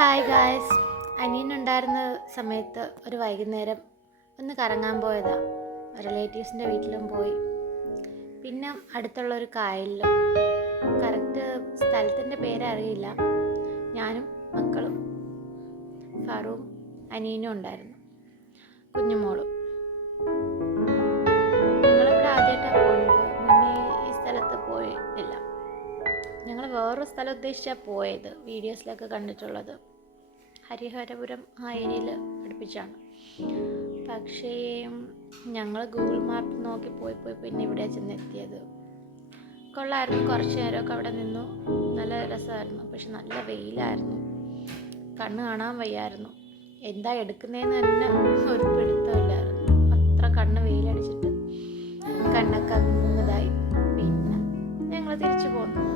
Hi guys. അനിയനുണ്ടായിരുന്ന സമയത്ത് ഒരു വൈകുന്നേരം ഒന്ന് കറങ്ങാൻ പോയതാ. റിലേറ്റീവ്സിൻ്റെ വീട്ടിലും പോയി, പിന്നെ അടുത്തുള്ളൊരു കായലിലും. കറക്റ്റ് സ്ഥലത്തിൻ്റെ പേരറിയില്ല. ഞാനും മക്കളും ഫറും അനിയനും ഉണ്ടായിരുന്നു, കുഞ്ഞുമോളും. ഞങ്ങളിവിടെ ആദ്യമായിട്ടാണ് പോകുന്നത്. മുന്നേ ഈ സ്ഥലത്ത് പോയിട്ടില്ല. ഞങ്ങൾ വേറൊരു സ്ഥലം ഉദ്ദേശിച്ചാണ് പോയത്, വീഡിയോസിലൊക്കെ കണ്ടിട്ടുള്ളത്. ഹരിഹരപുരം ആ ഏരിയയിൽ അടുപ്പിച്ചാണ്. പക്ഷേ ഞങ്ങൾ ഗൂഗിൾ മാപ്പ് നോക്കി പോയി പിന്നെ ഇവിടെ ചെന്നെത്തിയത്. കൊള്ളായിരുന്നു. കുറച്ച് നേരമൊക്കെ അവിടെ നിന്നു. നല്ല രസമായിരുന്നു. പക്ഷെ നല്ല വെയിലായിരുന്നു. കണ്ണ് കാണാൻ വയ്യായിരുന്നു. എന്താ എടുക്കുന്നതെന്ന് തന്നെ ഒരു പിടുത്തമില്ലായിരുന്നു. അത്ര കണ്ണ് വെയിലടിച്ചിട്ട് കണ്ണൊക്കെ അങ്ങതായി. പിന്നെ ഞങ്ങൾ തിരിച്ചു പോന്നു.